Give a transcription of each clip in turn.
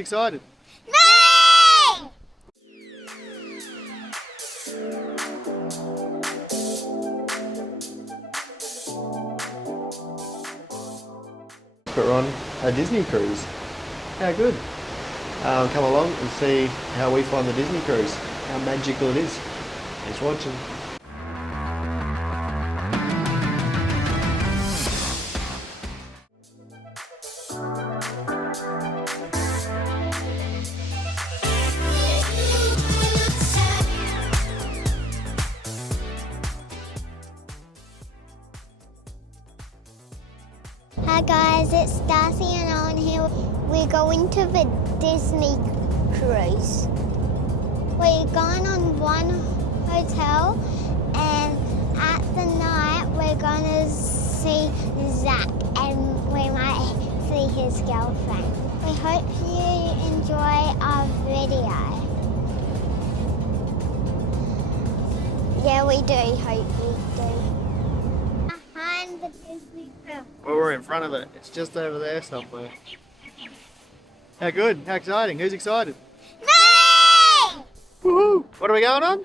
Excited? Minnie! We're on a Disney cruise. How good. Come along and see how we find the Disney cruise, how magical it is. Thanks for watching. Hi guys, it's Darcy and Owen here. We're going to the Disney cruise. We're going on one hotel and at the night we're going to see Zach and we might see his girlfriend. We hope you enjoy our video. Yeah, we do hope you do. Behind the Disney cruise. Well, we're in front of it. It's just over there somewhere. How good? How exciting? Who's excited? Me! Woohoo! What are we going on?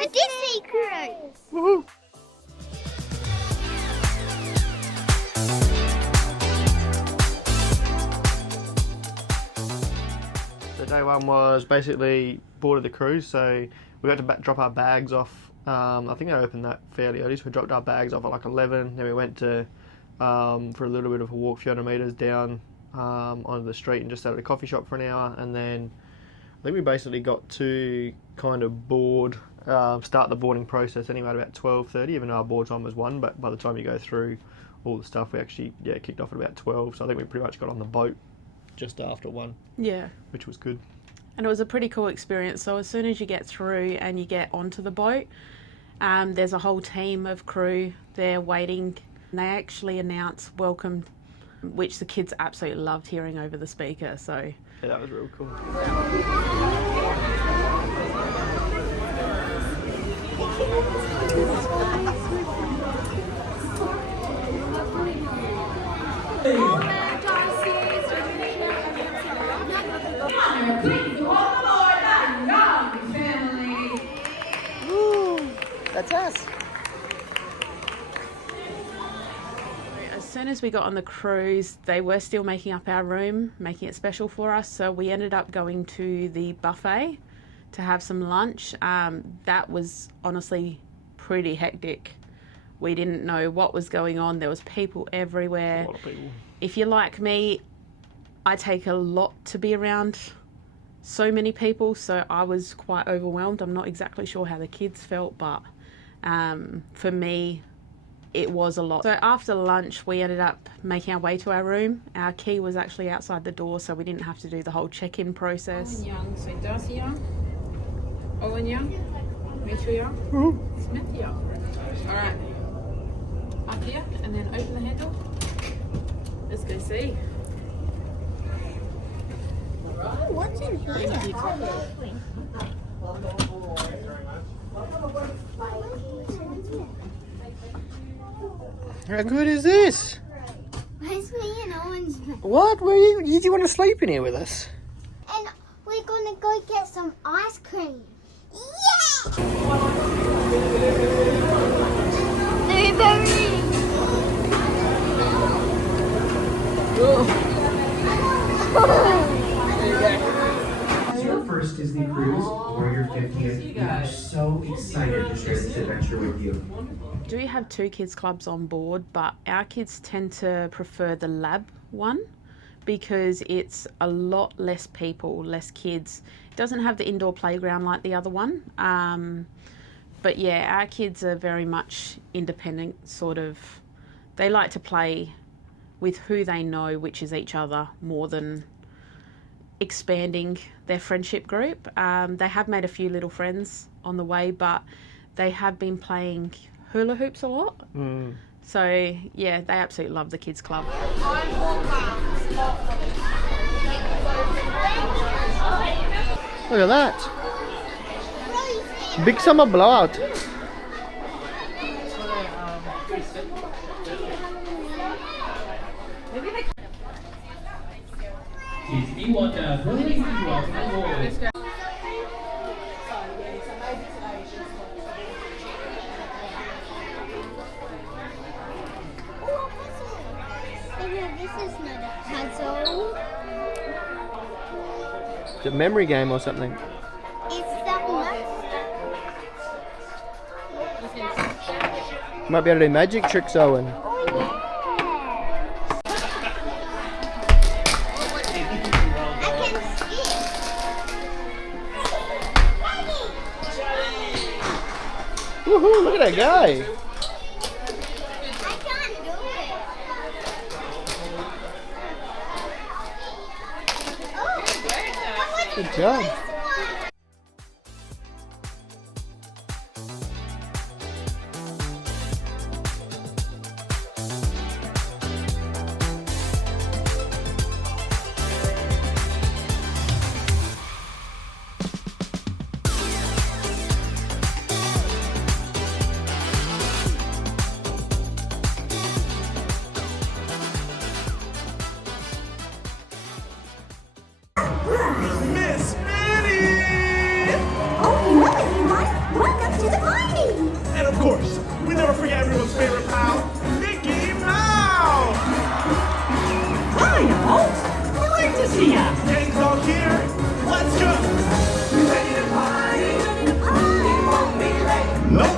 The Disney cruise. Woohoo! So day one was basically boarded the cruise, so we got to drop our bags off. I think they opened that fairly early, so we dropped our bags off at like 11. Then we went to for a little bit of a walk, a few hundred metres down onto the street and just sat at a coffee shop for an hour. And then I think we basically got to kind of board, start the boarding process anyway at about 12:30, even though our board time was 1. But by the time you go through all the stuff, we actually kicked off at about 12. So I think we pretty much got on the boat just after 1. Yeah. Which was good. And it was a pretty cool experience. So as soon as you get through and you get onto the boat, there's a whole team of crew there waiting. And they actually announce welcome, which the kids absolutely loved hearing over the speaker. So yeah, that was real cool. Woo, that's us. as soon as we got on the cruise, they were still making up our room, making it special for us. So we ended up going to the buffet to have some lunch. That was honestly pretty hectic. We didn't know what was going on. There was people everywhere. A lot of people. If you're like me, I take a lot to be around so many people, so I was quite overwhelmed. I'm not exactly sure how the kids felt, but for me, it was a lot. So after lunch, we ended up making our way to our room. Our key was actually outside the door, so we didn't have to do the whole check-in process. Alright, up here, and then open the handle. Let's go see. What's in here? How good is this? Where's me and Owen's bed? What? Did you want to sleep in here with us? And we're gonna go get some ice cream. Yeah! Blueberry! It's your first Disney cruise or your 50th. We are so excited to share this adventure with you. We do have 2 kids clubs on board, but our kids tend to prefer the lab one because it's a lot less people, less kids. It doesn't have the indoor playground like the other one. But yeah, our kids are very much independent, sort of. They like to play with who they know, which is each other, more than expanding their friendship group. They have made a few little friends on the way, but they have been playing hula hoops a lot. So yeah, they absolutely love the kids club. Look at that. Big summer blowout. Disney Water, bring you welcome aboard. This is not a puzzle. It's a memory game or something. It's the Might be able to do magic tricks, Owen. Oh yeah. I can skip. Woohoo! Look at that guy. I can't do it. Oh, Good job. Miss Minnie! Oh, hello everyone. Welcome to the party. And of course, we never forget everyone's favorite pal, Mickey Mouse! Hi, folks. Great to see ya. Gang's all here. Let's go! Ready to party? Party won't be late. Nope.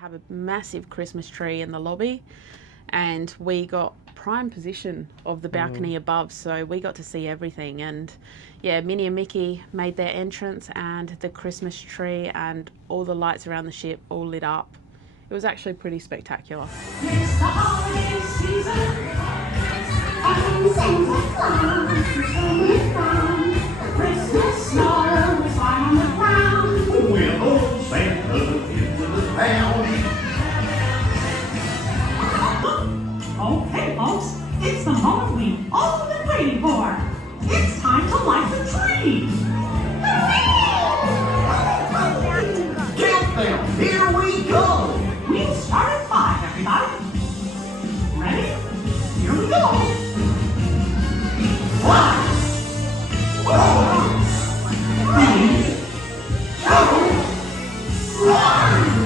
Have a massive Christmas tree in the lobby, and we got prime position of the balcony above, so we got to see everything. And yeah, Minnie and Mickey made their entrance, and the Christmas tree and all the lights around the ship all lit up. It was actually pretty spectacular. It's the holiday season. And Santa Claus is found. Christmas snow is lying on the ground. We'll old Santa into the town. Okay, folks, it's the moment we've all been waiting for. It's time to light the tree. Countdown, here we go! We'll start at 5, everybody. Ready? Here we go. 1, 3, 2, 1.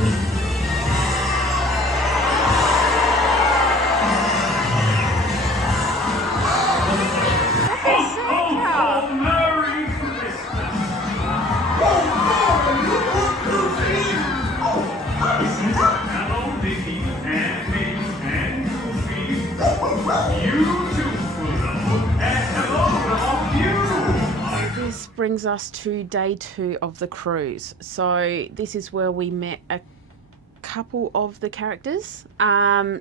Merry Christmas! Hello, Mickey and Minnie and Goofy. You too, Pluto. And hello to all of you! This brings us to day 2 of the cruise. So this is where we met a couple of the characters.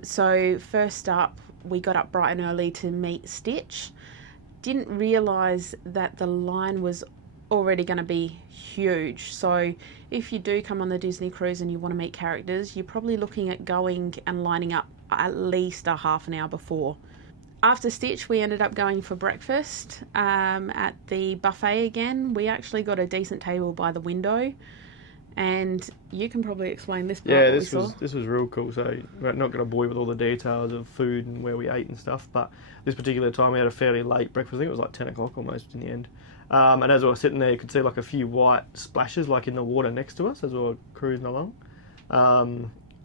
So first up, we got up bright and early to meet Stitch. Didn't realise that the line was already going to be huge. So if you do come on the Disney cruise and you want to meet characters, you're probably looking at going and lining up at least a half an hour before. After Stitch, we ended up going for breakfast at the buffet again. We actually got a decent table by the window, and you can probably explain this part. Yeah, this was real cool. So we're not going to bore you with all the details of food and where we ate and stuff, but this particular time we had a fairly late breakfast. I think it was like 10 o'clock almost in the end. And as we were sitting there, you could see like a few white splashes like in the water next to us as we were cruising along.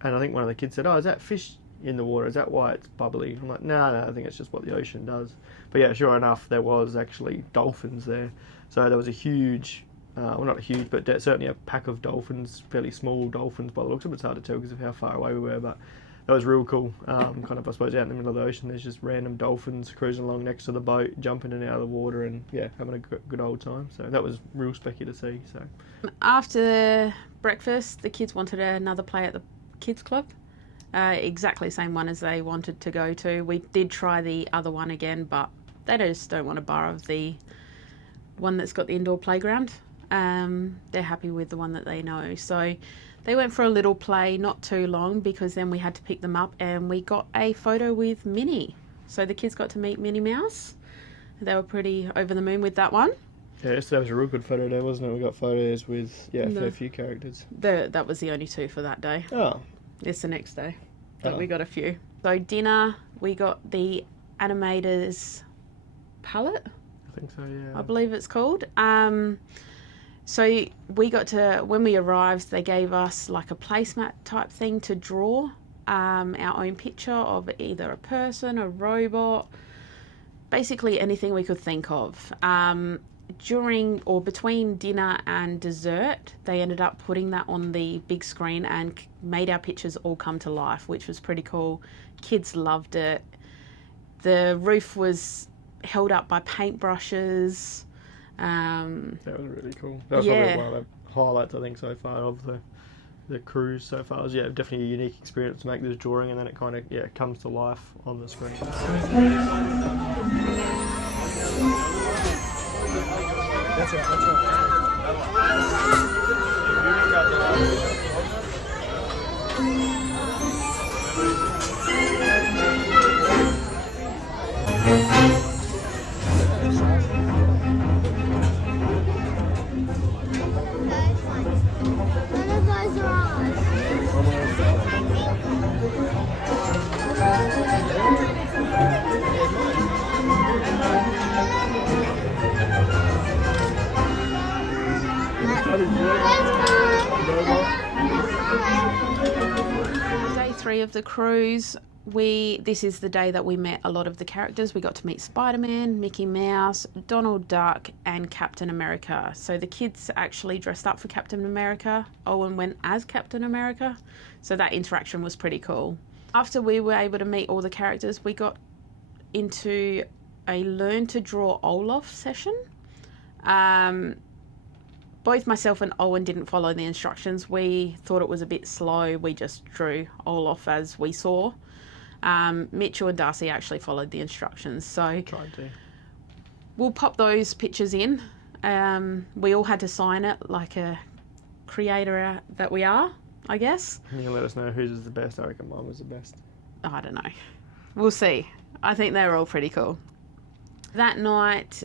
And I think one of the kids said, "Oh, is that fish in the water? Is that why it's bubbly?" I'm like, no, I think it's just what the ocean does. But yeah, sure enough, there was actually dolphins there. So there was a huge, well, not a huge, but certainly a pack of dolphins, fairly small dolphins by the looks of it. It's hard to tell because of how far away we were, but that was real cool. Kind of, I suppose, out in the middle of the ocean, there's just random dolphins cruising along next to the boat, jumping in and out of the water, and yeah, having a good old time. So that was real specky to see. So after breakfast, the kids wanted another play at the kids club. Exactly the same one as they wanted to go to. We did try the other one again, but they just don't want to borrow the one that's got the indoor playground. They're happy with the one that they know. So they went for a little play, not too long, because then we had to pick them up and we got a photo with Minnie. So the kids got to meet Minnie Mouse. They were pretty over the moon with that one. yeah, so that was a real good photo day, wasn't it? We got photos with, a fair few characters. That was the only two for that day. Oh. It's the next day, but we got a few. So dinner, we got the Animator's Palate, I think so, yeah. I believe it's called. So we got to, when we arrived, they gave us like a placemat type thing to draw our own picture of either a person, a robot, basically anything we could think of. During or between dinner and dessert, they ended up putting that on the big screen and made our pictures all come to life, which was pretty cool. Kids loved it. The roof was held up by paintbrushes. That was really cool. That was probably one of the highlights, I think, so far of the cruise so far. It was, definitely a unique experience to make this drawing, and then it kind of, comes to life on the screen. That's None of those are ours. Day 3 of the cruise, this is the day that we met a lot of the characters. We got to meet Spider-Man, Mickey Mouse, Donald Duck, and Captain America. So the kids actually dressed up for Captain America. Owen went as Captain America. So that interaction was pretty cool. After we were able to meet all the characters, we got into a learn to draw Olaf session. Both myself and Owen didn't follow the instructions. We thought it was a bit slow. We just drew Olaf as we saw. Mitchell and Darcy actually followed the instructions. So tried to. We'll pop those pictures in. We all had to sign it like a creator that we are, I guess. You can let us know whose is the best. I reckon mine was the best. I don't know. We'll see. I think they were all pretty cool. That night,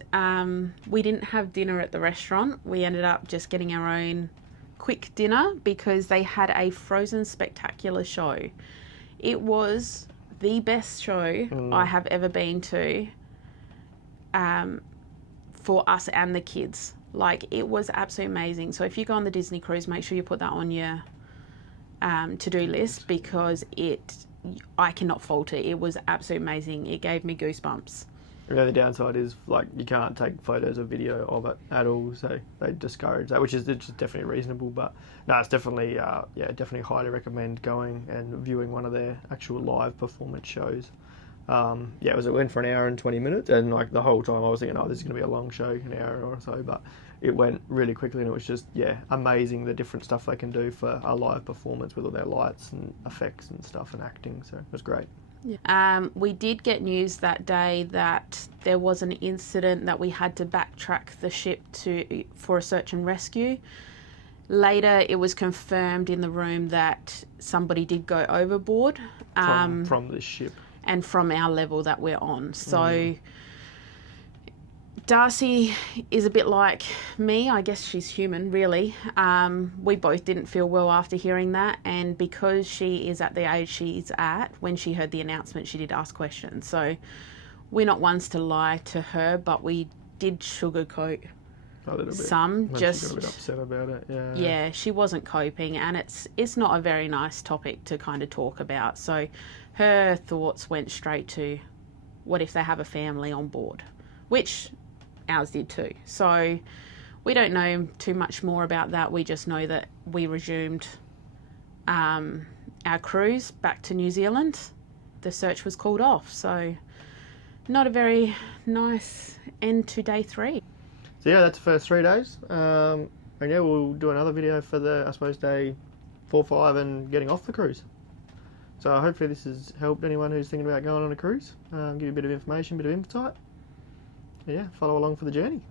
we didn't have dinner at the restaurant. We ended up just getting our own quick dinner because they had a Frozen Spectacular show. It was the best show I have ever been to for us and the kids. Like, it was absolutely amazing. So if you go on the Disney cruise, make sure you put that on your to-do list because I cannot fault it. It was absolutely amazing. It gave me goosebumps. Yeah, the downside is, like, you can't take photos or video of it at all, so they discourage that, which is definitely reasonable, but no, it's definitely, definitely highly recommend going and viewing one of their actual live performance shows. It went for an hour and 20 minutes, and, like, the whole time I was thinking, this is going to be a long show, an hour or so, but it went really quickly, and it was just, amazing the different stuff they can do for a live performance with all their lights and effects and stuff and acting, so it was great. Yeah. We did get news that day that there was an incident that we had to backtrack the ship for a search and rescue. Later, it was confirmed in the room that somebody did go overboard. From this ship. And from our level that we're on. So Darcy is a bit like me. I guess she's human, really. We both didn't feel well after hearing that, and because she is at the age she's at, when she heard the announcement, she did ask questions. So we're not ones to lie to her, but we did sugarcoat A little bit. Some She just got a bit upset about it. Yeah. yeah, she wasn't coping, and it's not a very nice topic to kind of talk about. So her thoughts went straight to, what if they have a family on board, which ours did too. So we don't know too much more about that. We just know that we resumed our cruise back to New Zealand. The search was called off, so not a very nice end to day 3. So yeah, that's the first 3 days. And yeah, we'll do another video for the, I suppose, day 4, 5 and getting off the cruise. So hopefully this has helped anyone who's thinking about going on a cruise. Give you a bit of information, a bit of insight. Yeah, follow along for the journey.